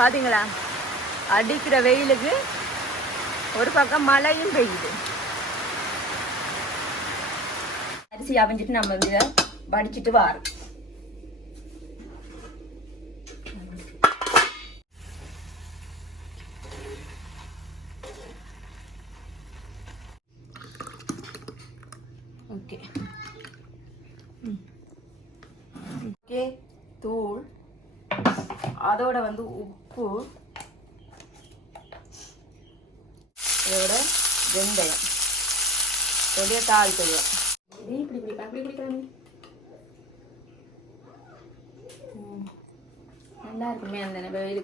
பார்த்தீங்களா அடிக்கிற வெயிலுக்கு ஒரு பக்கம் மழையும் பெய்யுது. அரிசி அவிஞ்சிட்டு நம்ம வந்து இதை வடிச்சிட்டு வாரோம் ஓகே. ஓகே தூள் அதோட வந்து உப்பு. இதோட வெந்தயம். வெளியே தாள் தெரியும் இப்படி நல்லா இருக்குமே அந்த வெயில்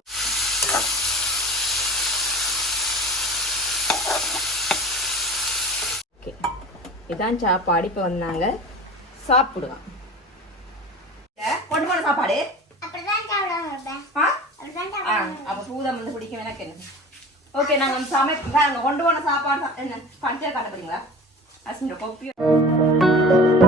ஓகே. இதான் சாப்பாடு. இப்போ வந்தாங்க. சாப்பிடுவான். கொண்டு போன சாப்பாடு. ஆ, அப்போ அப்ப பூதம் வந்து பிடிக்கும் எனக்கு என்ன ஓகே நாங்க வந்து சமைக்க கொண்டு போன சாப்பாடு என்ன பஞ்சர் கண்டுபிடிங்களா அசிங்க கொப்பி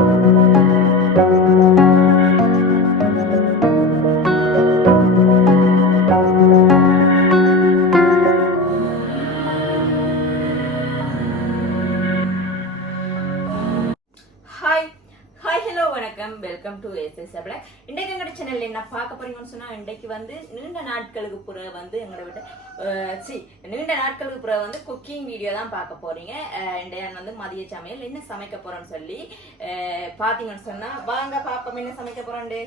வணக்கம். வெல்கம் டு எஸ்எஸ் அப்ல இன்றைக்கு எங்களோட சேனல்ல என்ன பார்க்க போறீங்கன்னு சொன்னா இன்றைக்கு வந்து நீண்ட நாட்களுக்கு புற வந்து எங்களோட சி நீண்ட நாட்களுக்கு புற வந்து குக்கிங் வீடியோ தான் பார்க்க போறீங்க. இன்றைய வந்து மதிய சமையல். என்ன சமைக்க போறோம்னு சொல்லி பாத்தீங்கன்னு சொன்னா வாங்க பாப்போம் என்ன சமைக்க போறோண்டு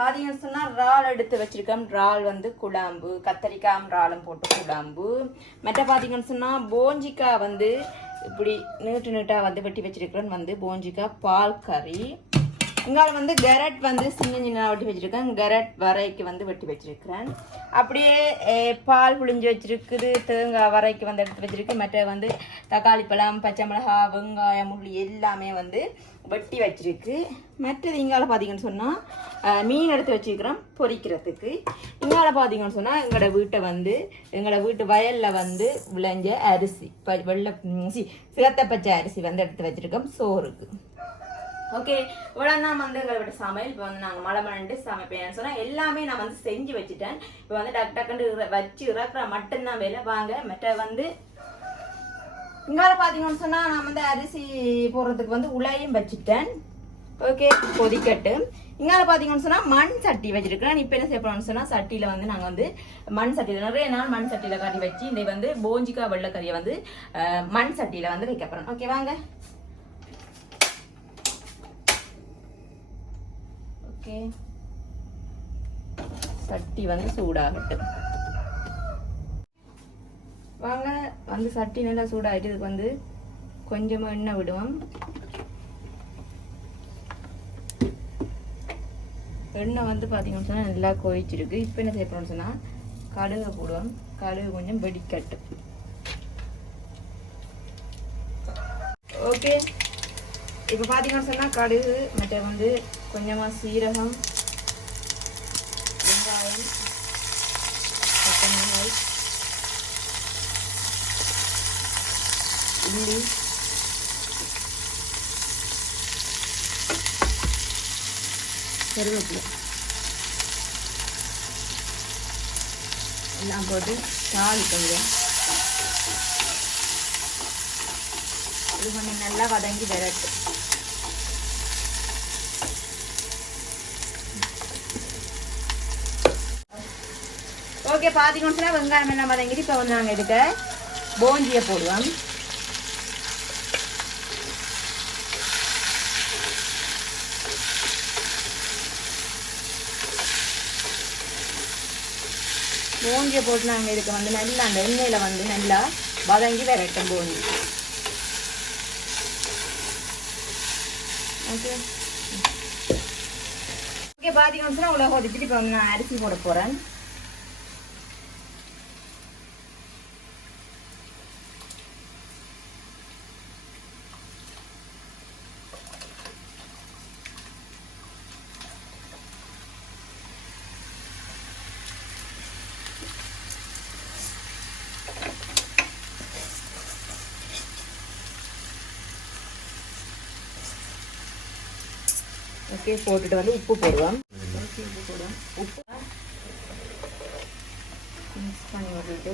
பாத்தீங்கன்னு சொன்னா இறால் எடுத்து வச்சிருக்கோம். இறால் வந்து குழம்பு கத்தரிக்காய் இறாலும் போட்டு குழம்பு. மற்ற பாத்தீங்கன்னு சொன்னா போஞ்சிக்காய் வந்து இப்படி நீட்டு நீட்டாக வந்து வெட்டி வச்சிருக்கிறேன் வந்து போஞ்சிக்காய் பால் கறி. இங்கால வந்து கரட் வந்து சின்ன சின்ன வெட்டி வச்சுருக்கேன். கரட் வரைக்கு வந்து வெட்டி வச்சுருக்கிறேன். அப்படியே பால் புழிஞ்சு வச்சிருக்குது. தேங்காய் வரைக்கு வந்து எடுத்து வச்சுருக்கு மற்ற வந்து தக்காளி பழம் பச்சை மிளகா வெங்காயம் முள்ளி எல்லாமே வந்து வெட்டி வச்சுருக்கு. மற்றது இங்கால பார்த்தீங்கன்னு சொன்னால் மீன் எடுத்து வச்சுருக்கிறோம் பொரிக்கிறதுக்கு இங்கால பார்த்தீங்கன்னு சொன்னால் எங்களோட வீட்டை வந்து எங்களோட வீட்டு வயலில் வந்து விளைஞ்ச அரிசி. ப வெள்ளை சி சிகத்த பச்சை அரிசி வந்து எடுத்து வச்சுருக்கோம். சோறுக்கு. ஓகே இவ்வளோ தான் வந்து எங்களோட சமையல் இப்போ வந்து நாங்கள் மழை மழண்டு சமைப்பேன். சொன்னால் எல்லாமே நான் வந்து செஞ்சு வச்சுட்டேன். இப்போ வந்து டக்கு டக்குன்னு வச்சு இறக்குற மட்டும்தான் வேலை. வாங்க மற்ற வந்து இங்கால பார்த்தீங்கன்னு சொன்னால் நான் வந்து அரிசி போடுறதுக்கு வந்து உலையும் வச்சுட்டேன். ஓகே கொதிக்கட்டு. இங்கால பார்த்தீங்கன்னு சொன்னால் மண் சட்டி வச்சிருக்கிறேன். இப்போ என்ன செய்ய சொன்னால் சட்டியில் வந்து நாங்கள் வந்து மண் சட்டியில் நிறைய நாள் மண் சட்டியில் கறி வச்சு இந்த வந்து போஞ்சிக்காய் வெள்ளைக்கறியை வந்து மண் சட்டியில் வந்து வைக்கப்படுறேன் ஓகே வாங்க. ஓகே சட்டி வந்து சூடாகட்டும் வாங்க வந்து சட்டி நல்லா சூடாகிட்டு இதுக்கு வந்து கொஞ்சமாக எண்ணெய் விடுவோம் எண்ணெய் வந்து பார்த்தீங்கன்னு சொன்னால் நல்லா கொதிச்சிருக்கு இப்போ என்ன செய்ய போறோம்னு சொன்னால் கடுகு போடுவோம் கடுகு கொஞ்சம் வெடிக்கட்டு ஓகே இப்போ பார்த்தீங்கன்னு சொன்னால் கடுகு மற்ற வந்து கொஞ்சமாக சீரகம் வெங்காயம் பச்சை மிளகாய் உள்ளி கருவேப்பிலை. எல்லாம் போட்டு தாளிக்கங்க இது கொஞ்சம் நல்லா வதங்கி விரட்டு ஓகே பார்த்தீங்கன்னு சொன்னால் வெங்காயம் எல்லாம் வதங்கிட்டு இப்போ வந்து நாங்கள் இதுக்கு போஞ்சியை போடுவோம். போந்தியை போட்டு நாங்கள் இதுக்கு வந்து நல்லா அந்த எண்ணெயில் வந்து நல்லா வதங்கி விரட்டும் போஞ்சி. ஓகே. ஓகே பார்த்தீங்கன்னு சொன்னால் உலக ஒதுக்கிட்டு இப்போ வந்து நான் அரிசி போட போகிறேன் ஓகே போட்டுட்டு வந்து உப்பு போடுவோம். உப்பு போடுவோம் உப்பு மிக்ஸ் பண்ணி விட்டுட்டு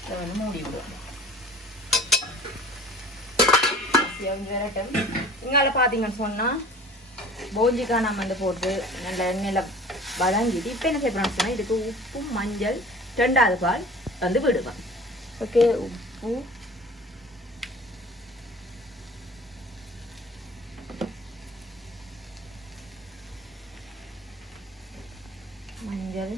இதை வந்து மூடி விடுவோம். விரட்டும். இங்கால பார்த்தீங்கன்னு சொன்னால் போஞ்சிக்காய் நம்ம வந்து போட்டு நல்ல எண்ணெயில் வதங்கிட்டு இப்போ என்ன செய்யணும் சொன்னால் இதுக்கு உப்பு மஞ்சள் ரெண்டாவது பால் வந்து விடுவேன் ஓகே உப்பு மஞ்சள்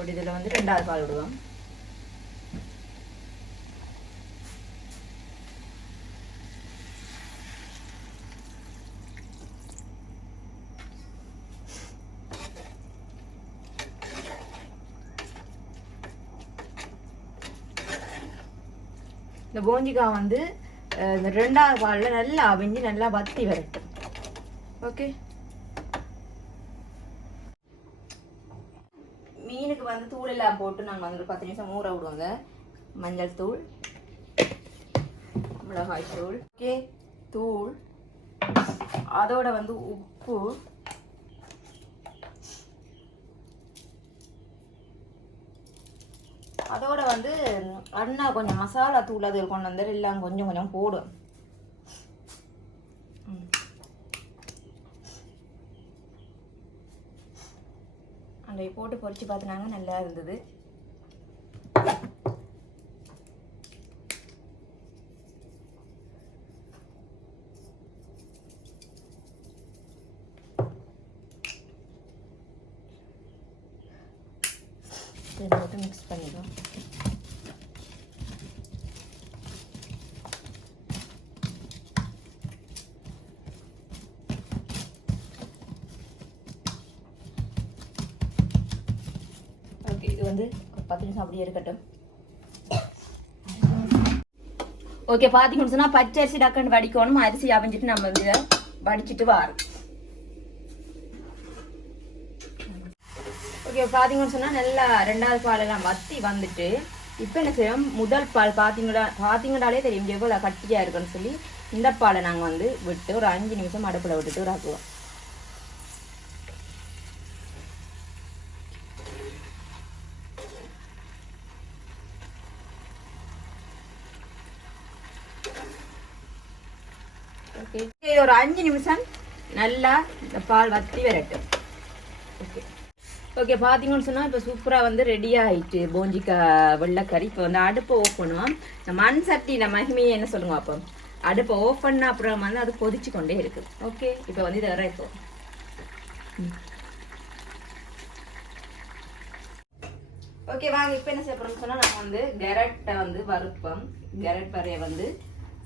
பொடி இதில் வந்து ரெண்டாவது பால் விடுவோம். இந்த போஞ்சிக்காய் வந்து இந்த ரெண்டாவது பாலில் நல்லா அவிஞ்சு நல்லா வத்தி வரட்டும். ஓகே? மீனுக்கு வந்து தூள் எல்லாம் போட்டு நாங்கள் வந்து பத்து நிமிஷம் ஊற விடுவோங்க. மஞ்சள் தூள் மிளகாய் தூள் ஓகே தூள் அதோட வந்து உப்பு அதோட வந்து அண்ணா கொஞ்சம் மசாலா தூள் அது கொண்டு வந்து எல்லாம் கொஞ்சம் கொஞ்சம் போடும் அங்கே போட்டு பொரிச்சு பார்த்துனாங்க நல்லா இருந்தது. போட்டு மிக்ஸ் பண்ணிடுவோம் ஓகே இது வந்து ஒரு பத்து நிமிஷம் அப்படியே இருக்கட்டும். ஓகே பார்த்தீங்கன்னு சொன்னால் பச்சை அரிசி டக்குன்னு வடிக்கணும். அரிசி அவிஞ்சிட்டு நம்ம வந்து வடிச்சிட்டு வாரும் ஓகே பார்த்தீங்கன்னு சொன்னால் நல்லா ரெண்டாவது பால் எல்லாம் வத்தி வந்துட்டு இப்போ என்ன செய்வோம் முதல் பால் பார்த்தீங்களா பார்த்தீங்கன்னாலே தெரியும். எவ்வளோ கட்டியாக இருக்குன்னு சொல்லி இந்த பாலை நாங்கள் வந்து விட்டு ஒரு அஞ்சு நிமிஷம் அடுப்பில் விட்டுட்டு ஒரு ஆக்குவோம் ஓகே இது ஒரு அஞ்சு நிமிஷம் நல்லா இந்த பால் வத்தி வரட்டும். ஓகே ஓகே பார்த்தீங்கன்னு சொன்னால் இப்போ சூப்பராக வந்து ரெடி ஆயிட்டு போஞ்சிக்காய் வெள்ளைக்கறி. இப்போ வந்து அடுப்பை ஓஃப் பண்ணுவோம். இந்த மண் சட்டியில் மகிமையை என்ன சொல்லுங்க அப்போ? அடுப்பை ஓஃப் பண்ண அப்புறம் வந்து அது கொதிச்சு கொண்டே இருக்கு. ஓகே இப்போ வந்து இதை வர இப்போ ஓகே வாங்க இப்போ என்ன செய்ய சொன்னால் நம்ம வந்து கெரட்டை வந்து வறுப்போம். கெரட் வரைய வந்து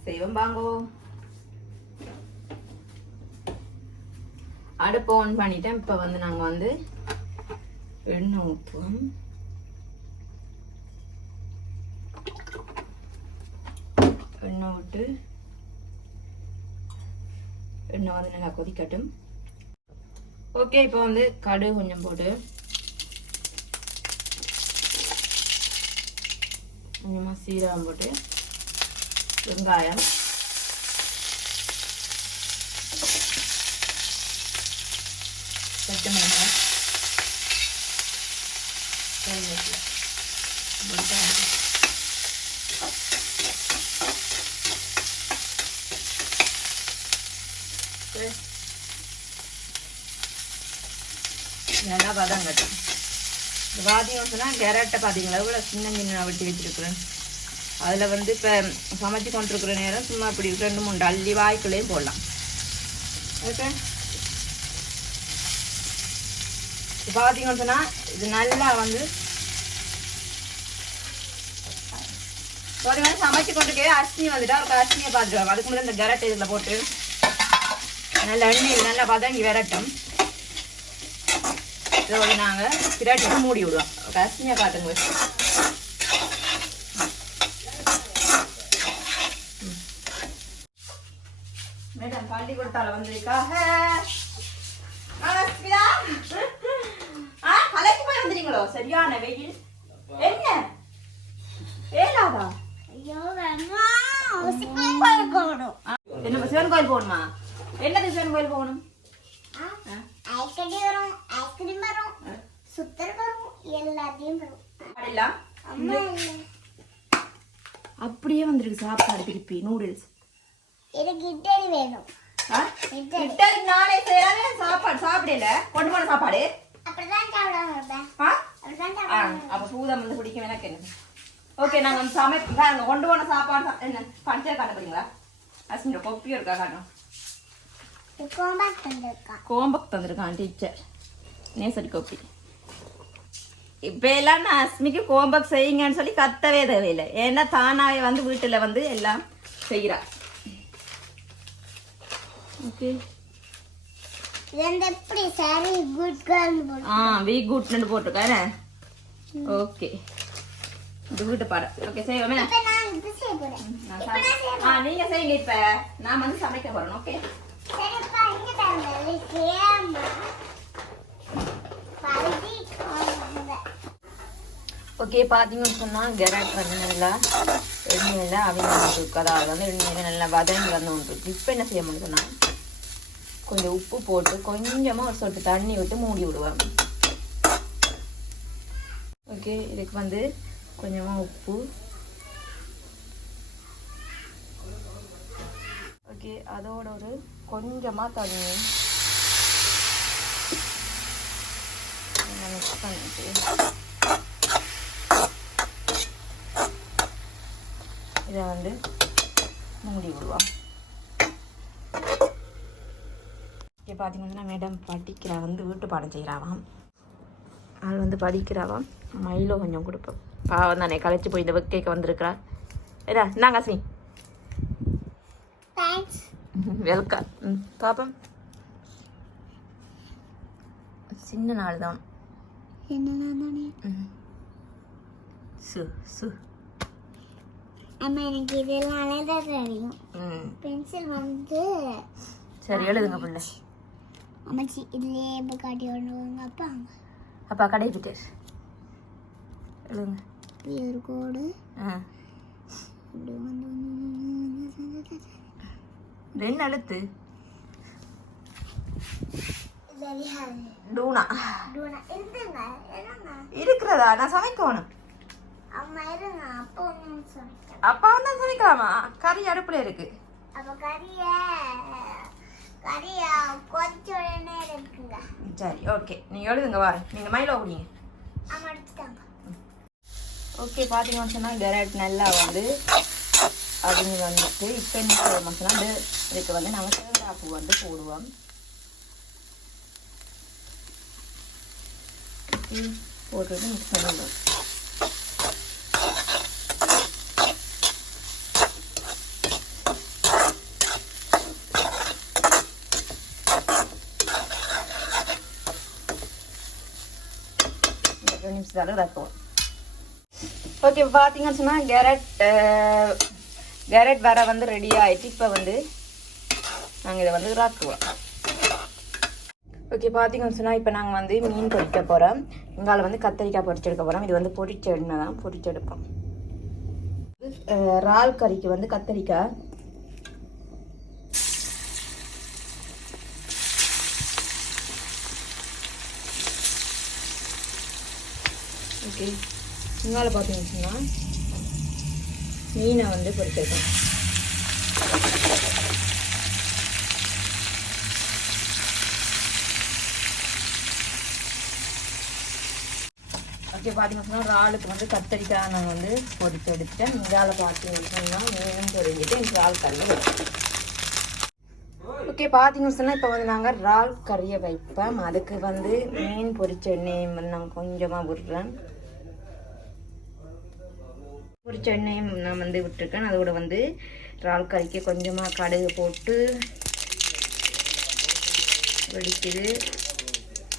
செய்வோம். வாங்குவோம் அடுப்பு ஆன் பண்ணிட்டேன். இப்போ வந்து நாங்கள் வந்து எண்ணெய் ஊற்றுவோம் எண்ணெய் விட்டு எண்ணெய் வந்து நல்லா கொதிக்கட்டும். ஓகே இப்போ வந்து கடுகு கொஞ்சம் போட்டு கொஞ்சமாக சீரகம் போட்டு வெங்காயம். பச்சை மிளகாய் நல்லா வதங்கட்டும் இந்த பார்த்தீங்கன்னு சொன்னால் கேரட்டை பார்த்தீங்களா எவ்வளோ சின்ன சின்ன வெட்டி வச்சிருக்கிறேன் அதில் வந்து இப்போ சமைச்சு கொண்டிருக்கிற நேரம் சும்மா இப்படி ரெண்டு மூணு அள்ளி வாய்க்குள்ளேயும் போடலாம் ஓகே இப்போ பார்த்தீங்கன்னு சொன்னால் இது நல்லா வந்து ஒரு சமைச்சு கொண்டுக்கே அரிசி வந்துட்டா ஒரு அரிசியை பார்த்துருவோம் அதுக்கு முன்னாடி இந்த கரட்டை இதில் போட்டு நல்லா எண்ணெய் நல்லா பதங்கி விரட்டும். இதை வந்து நாங்கள் பிரட்டிட்டு மூடி விடுவோம். ஒரு அரிசியை பார்த்துங்க மேடம் பள்ளிக்கூடத்தால் வந்திருக்காக. வந்துட்டீங்களோ சரியான வெயில். என்ன? ஏலாதா? என்ன சிவன் கோயில் போகணுமா? என்ன டிசைன் கோயில் போகணும்? ஆ, ஐஸ்கட்டி வரும் ஐஸ்கிரீம் வரும் சுத்தல் வரும் எல்லாத்தையும் வரும். அப்படியே வந்திருக்கு சாப்பாடு திருப்பி நூடுல்ஸ் எனக்கு இட்லி வேணும். இட்டலி நானே செய்யறேன் சாப்பாடு சாப்பிடல. கொண்டு போன சாப்பாடு. அப்ப பூதம் வந்து பிடிக்கும் எனக்கு என்ன? ஓகே நாங்க வந்து நாங்க கொண்டு போன சாப்பாடு என்ன? பஞ்சர் காட்ட போறீங்களா? அசிங்க கொப்பி இருக்கா காட்டும்? கோம்பக் தந்திருக்கான் டீச்சர் நேசரி கோப்பி. இப்ப எல்லாம் நான் அஸ்மிக்கு கோம்பக் செய்யுங்கன்னு சொல்லி கத்தவே தேவையில்லை. ஏன்னா தானாவே வந்து வீட்டுல வந்து எல்லாம் செய்கிறா ஓகே இது வந்து எப்படி சாரி குட் கேர்ள் போட்டு ஆ வி குட்னு போட்டிருக்கானே ஓகே பாடம் ஓகே செய்வோமே ஆ நீங்க செய்யுங்க இப்ப. நான் வந்து சமைக்க போறேன் ஓகே பார்த்தீங்கன்னு சொன்னால் கெரட் வந்து நல்லா எண்ணெயில் அவங்க அதாவது வந்து எண்ணெயில் நல்லா வதங்கி வந்து இப்போ என்ன செய்ய முடியும்னா கொஞ்சம் உப்பு போட்டு கொஞ்சமாக ஒரு சொட்டு தண்ணி விட்டு மூடி விடுவேன். ஓகே இதுக்கு வந்து கொஞ்சமாக உப்பு. ஓகே அதோட ஒரு கொஞ்சமாக தண்ணி. மிக்ஸ் பண்ணிட்டு. இதை வந்து மூடி விடுவோம். இங்கே பார்த்தீங்கன்னா மேடம் படிக்கிறா வந்து வீட்டு பாடம் செய்கிறாவாம் ஆள் வந்து படிக்கிறாவாம் மயிலோ கொஞ்சம் கொடுப்போம் பாவம் தானே களைச்சு போய் இந்த வெக்கைக்கு வந்திருக்கிறா. ஏடா இந்தாங்க சி வெல்கம் ம் பாப்போம். சின்ன நாள் தான். என்ன நானே ம். சு சு. அம்மா எனக்கு இதெல்லாம் எழுத தெரியும். ம். பென்சில் வந்து சரி எழுதுங்க பிள்ளை. இதுலயே இப்போ காட்டி விடுவாங்க அப்பா அங்க அப்பா கடை விட்டு எழுதுங்க ஒரு கோடு ஆ இப்படி வந்து ரெண்டு எழுத்து தெரியாது டூனா இருக்கிறதா நான் சமைக்கணும் அப்பா வந்து சமைக்கலாமா கறி அடுப்புல இருக்கு அப்போ கறிய கறிய கொதிச்ச உடனே இருக்குங்க சரி ஓகே நீங்க எழுதுங்க வாரு நீங்க மயில எடுத்துட்டாங்க. ஓகே பார்த்தீங்கன்னு சொன்னால் கேரட் நல்லா வந்து அவங்க வந்துட்டு இப்போ என்ன செய்யணும் சொன்னால் இதுக்கு வந்து நாங்கள் தேங்காய் பூ வந்து போடுவோம். போட்டுட்டு மிக்ஸ் பண்ணிடுவோம் ரெண்டு நிமிஷத்தால ஓகே பார்த்தீங்கன்னு சொன்னால் கேரட் கேரட் வர வந்து ரெடி ஆகிட்டு இப்போ வந்து நாங்கள் இதை வந்து ராக்குவோம் ஓகே பார்த்தீங்கன்னு சொன்னால் இப்போ நாங்கள் வந்து மீன் பொறிக்க போகிறோம் இங்கால வந்து கத்தரிக்காய் பொரிச்செடுக்க போகிறோம் இது வந்து பொரிச்ச தான் பொறிச்செடுப்போம் இறால் கறிக்கு வந்து கத்தரிக்காய் ஓகே. இங்கால பார்த்தீங்கன்னு சொன்னால் மீனை வந்து பொரிச்சிருக்கோம் ஓகே பார்த்திங்க சொன்னால் இறாலுக்கு வந்து கத்தரிக்காய் நான் வந்து பொரித்து எடுத்துட்டேன். இங்கால பார்த்திங்க சொன்னால் மீனும் பொரிஞ்சிட்டு எனக்கு இறால் கறி ஓகே பார்த்தீங்கன்னு சொன்னால் இப்போ வந்து நாங்கள் இறால் கறியை வைப்போம். அதுக்கு வந்து மீன் பொறிச்ச எண்ணெய் வந்து நான் கொஞ்சமாக விடுறேன் ஒரு சென்னையும் நான் வந்து விட்டுருக்கேன். அதோட வந்து இறால் கறிக்கு கொஞ்சமாக கடுகு போட்டு வெடிக்குது.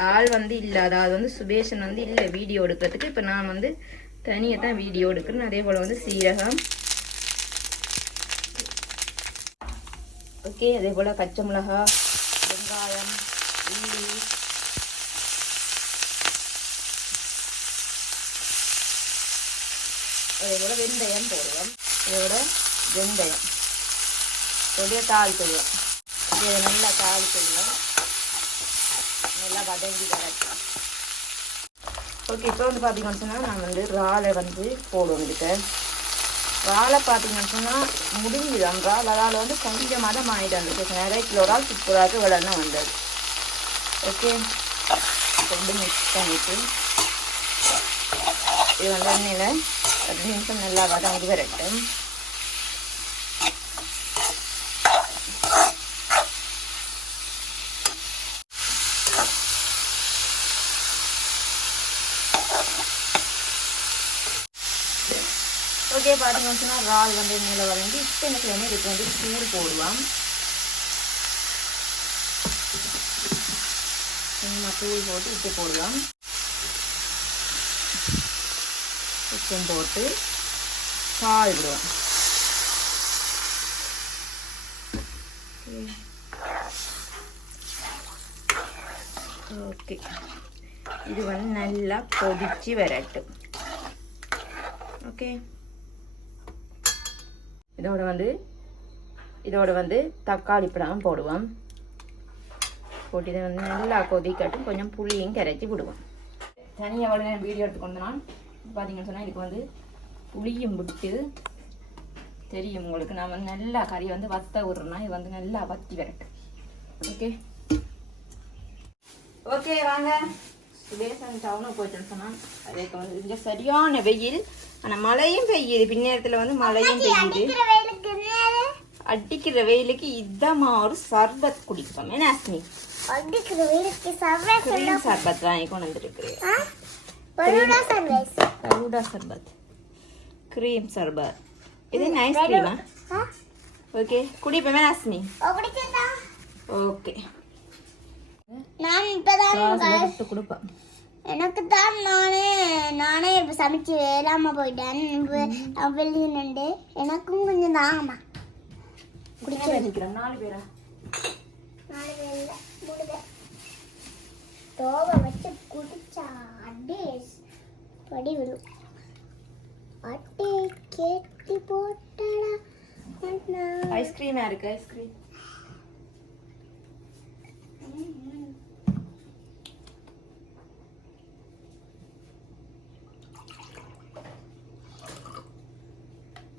ஆள் வந்து இல்லை அதாவது வந்து சுபேஷன் வந்து இல்லை வீடியோ எடுக்கிறதுக்கு. இப்போ நான் வந்து தனியாக தான் வீடியோ எடுக்கிறேன். அதே போல் வந்து சீரகம். ஓகே அதே போல் பச்சை மிளகா வெங்காயம் உள்ளி அதே வெந்தயம் போடுவோம் இதோட வெந்தயம் இதோடைய தாள் போடுவோம் இதை நல்லா தாளிக்கலாம் நல்லா வதங்கி வரட்டும் ஓகே இப்போ வந்து பார்த்தீங்கன்னு சொன்னால் நான் வந்து இறாலை வந்து போடுவோம் இதுக்கு இறாலை பார்த்தீங்கன்னு சொன்னால் முடிஞ்சுதான் ரால் அதால் வந்து கொஞ்சமாக தான் வாங்கிட்டு வந்துச்சு நிறைய கிலோ ரால் சூப்பராக விளையாட வந்தது ஓகே ரெண்டு மிக்ஸ் பண்ணிவிட்டு இது வந்து எண்ணெயில் ரெண்டு நல்லா வதங்கி வரட்டும் ஓகே பார்த்தீங்கன்னு சொன்னால் இறால் வந்து மேலே வதங்கி இப்போ எனக்கு வந்து இதுக்கு வந்து சூடு போடுவோம் சும்மா தூள் போட்டு உப்பு போடுவோம் உப்பும் போட்டு கால் விடுவோம் ஓகே இது வந்து நல்லா கொதிச்சு வரட்டும் ஓகே இதோட வந்து இதோட வந்து தக்காளி பழம் போடுவோம் போட்டு இதை வந்து நல்லா கொதிக்கட்டும் கொஞ்சம் புளியும் கரைச்சி விடுவோம் தனியாக வீடியோ எடுத்துக்கொண்டு நான் பார்த்தீங்கன்னு சொன்னால் இதுக்கு வந்து புளியும் விட்டு தெரியும் உங்களுக்கு. வந்து நல்லா கறி வந்து வத்த விடுறேன்னா இது வந்து நல்லா வத்தி வரட்டும். ஓகே ஓகே வாங்க. சுதேசன் டவுனுக்கு போயிட்டுன்னு சொன்னால் அதுக்கு வந்து இங்கே சரியான வெயில். ஆனால் மழையும் பெய்யுது. பின்னேரத்தில் வந்து மழையும் பெய்யுது. அடிக்கிற வெயிலுக்கு இதமா ஒரு சர்பத் குடிப்போம் என்ன அஸ்மி அடிக்கிற வெயிலுக்கு கிரீம் சர்பத் வாங்கி கொண்டு வந்துருக்குறேன் சர்பத் கிரீம் சர்பத் இது என்ன ஐஸ்கிரீமா ஆ? ஓகே குடிப்போமே அஸ்மி ஓ, குடிச்சிருந்தா? ஓகே நான் இப்பதான் கொடுப்பேன் எனக்கு தான் நானே நானே இப்போ சமைச்சு வேலாம போயிட்டேன். வெ- வெளியே நின்று எனக்கும் கொஞ்சம் தாங்கம்மா குடிக்கிறோம் நாலு பேரா? நாலு முடித தோவை வச்சு குடிச்சா. அடி படி விடும் அட்டி கேட்டி போட்டடா. ஐஸ்கிரீமா இருக்கு ஐஸ்கிரீம்.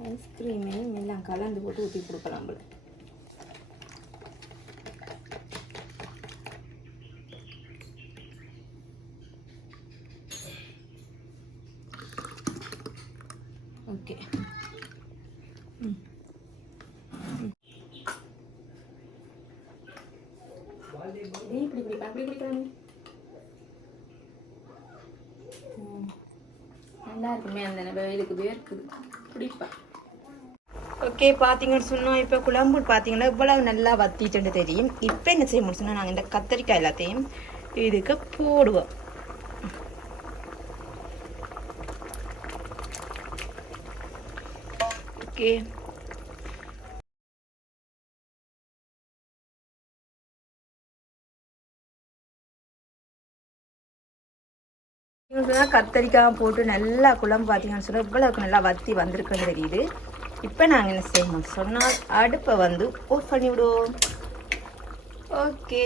ஐஸ்கிரீமையும் எல்லாம் கலந்து போட்டு ஊற்றி கொடுக்கலாம் போல ஓகே ஏய், இப்படி குடி அப்படி குடிக்கிறாங்க நல்லா இருக்குமே அந்த வெயிலுக்கு வேர்க்குது குடிப்பா ஓகே பார்த்தீங்கன்னு சொன்னால் இப்போ குழம்பு பார்த்தீங்கன்னா இவ்வளவு நல்லா வத்திட்டு தெரியும். இப்போ என்ன செய்ய முடிச்சுன்னா நாங்கள் இந்த கத்தரிக்காய் எல்லாத்தையும் இதுக்கு போடுவோம். ஓகே கத்தரிக்காய் போட்டு நல்லா குழம்பு பார்த்தீங்கன்னு சொன்னால் இவ்வளவுக்கு நல்லா வத்தி வந்திருக்குன்னு தெரியுது. இப்போ நாங்கள் என்ன செய்யணும்? சொன்னால் அடுப்பை வந்து ஆஃப் பண்ணி விடுவோம். ஓகே.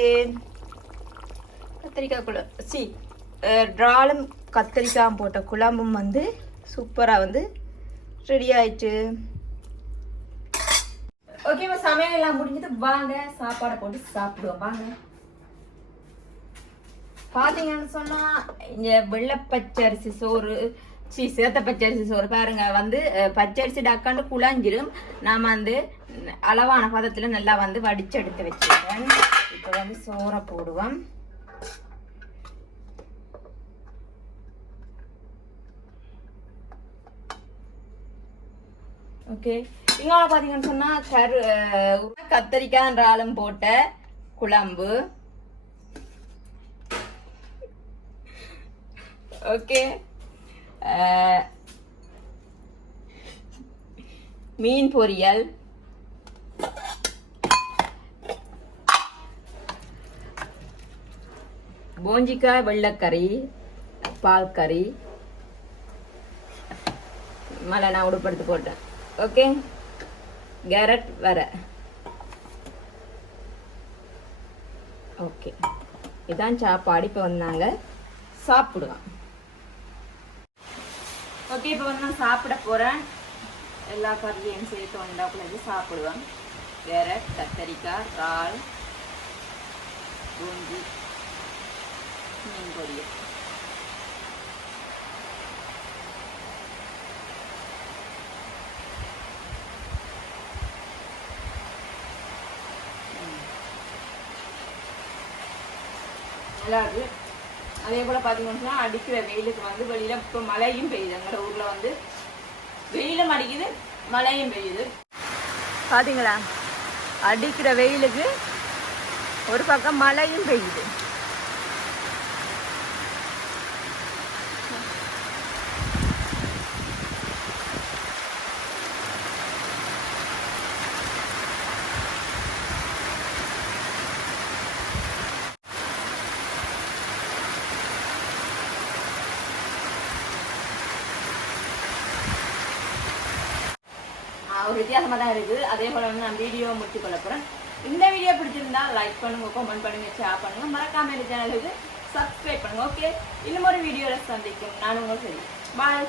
கத்திரிக்காய் குழம்பு சி ட்ராலும் கத்திரிக்காய் போட்ட குழம்பும் வந்து சூப்பராக வந்து ரெடி ஆயிடுச்சு ஓகே இப்போ சமையல் எல்லாம் முடிஞ்சது வாங்க. சாப்பாடை போட்டு சாப்பிடுவோம். வாங்க. பார்த்தீங்கன்னு சொன்னால் இங்கே வெள்ளப்பச்சரிசி சோறு சி சேத்த பச்சரிசி சோறு. பாருங்க வந்து பச்சரிசி டக்காண்டு குழஞ்சிரும். நாம வந்து அளவான பதத்துல நல்லா வந்து வடிச்சு எடுத்து வச்சிருக்கேன். இப்போ வந்து சோறை போடுவோம். ஓகே. இங்கே பார்த்தீங்கன்னு சொன்னா கரு அஹ், கத்தரிக்காய்ன்ற ஆளும் போட்ட குழம்பு. ஓகே. மீன் பொரியல். போஞ்சிக்காய் வெள்ளக்கறி பால் கறி. மலை நான் உடுப்படுத்து போட்டேன். ஓகே? கேரட் வர. ஓகே. இதான் சாப்பாடு. இப்போ வந்தாங்க. சாப்பிடுவான். ஓகே இப்போ வந்து நான் சாப்பிட போகிறேன் எல்லா கறியையும் சேர்த்து ஒன்றாப்புல சாப்பிடுவேன். வேற கத்தரிக்காய் இறால் பூந்தி மீன் பொரியல் நல்லா இருக்கு அதே போல் பார்த்தீங்கன்னா அடிக்கிற வெயிலுக்கு வந்து வெளியில் இப்போ மழையும் பெய்யுது. எங்களோட ஊரில் வந்து வெயிலும் அடிக்குது மழையும் பெய்யுது. பார்த்தீங்களா அடிக்கிற வெயிலுக்கு ஒரு பக்கம் மழையும் பெய்யுது. வித்தியாசமாக தான் இருக்குது. அதே போல் வந்து நான் வீடியோ முடிச்சு கொள்ள போகிறேன் இந்த வீடியோ பிடிச்சிருந்தா லைக் பண்ணுங்க கமெண்ட் பண்ணுங்க ஷேர் பண்ணுங்க. மறக்காம இந்த சேனலுக்கு சப்ஸ்கிரைப் பண்ணுங்க ஓகே இன்னும் ஒரு வீடியோவில் சந்திக்கும். நான் உங்கள் சரி பாய்